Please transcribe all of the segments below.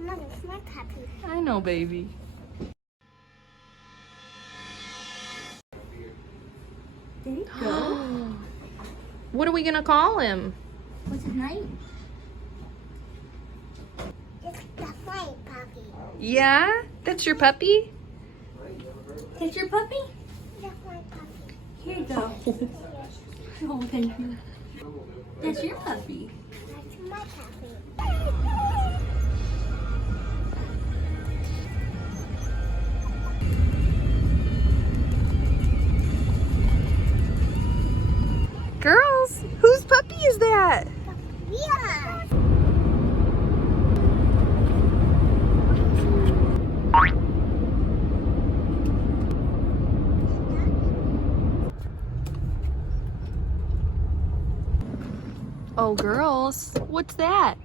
Mom, it's my puppy. I know, baby. There you go. What are we gonna call him? What's his name? That's my puppy. Yeah? That's your puppy? That's your puppy? That's my puppy. Here you go. Oh, thank you. That's your puppy. That's my puppy. Girls, whose puppy is that? Yeah. Oh, girls, what's that?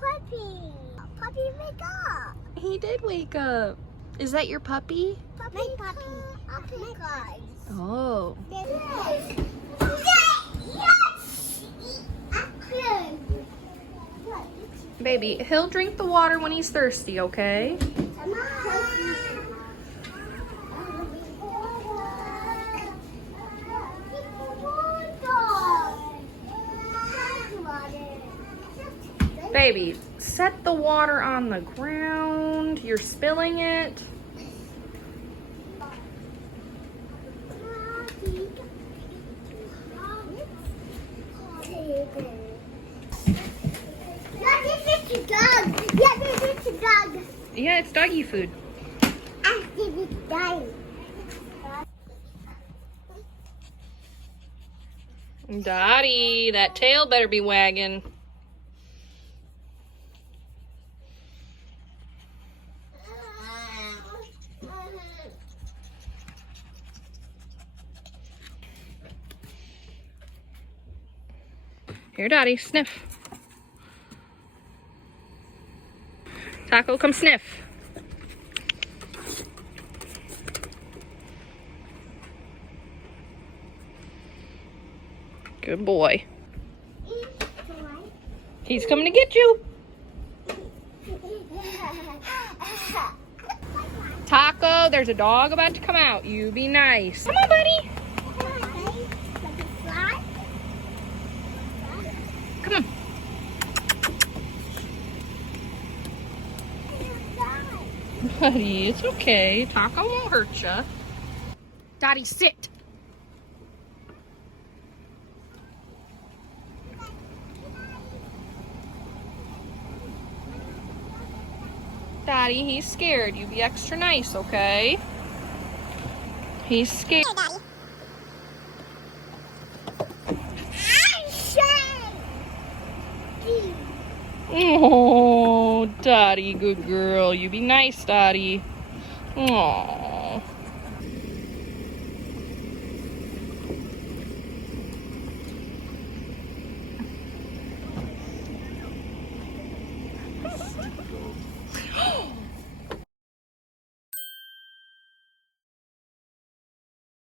Puppy. Puppy, wake up. He did wake up. Is that your puppy? Puppy. My puppy. My guys. Oh. Yes. Baby, he'll drink the water when he's thirsty, okay? Baby, set the water on the ground. You're spilling it. Yeah, it's doggy food. Dottie, that tail better be wagging. Here, Dottie, sniff. Taco, come sniff. Good boy. He's coming to get you. Taco, there's a dog about to come out. You be nice. Come on, buddy. Come on. Buddy, it's okay. Taco won't hurt ya. Dottie, sit. Dottie, he's scared. You be extra nice, okay? He's scared. Oh, Dottie, good girl. You be nice, Dottie. Oh.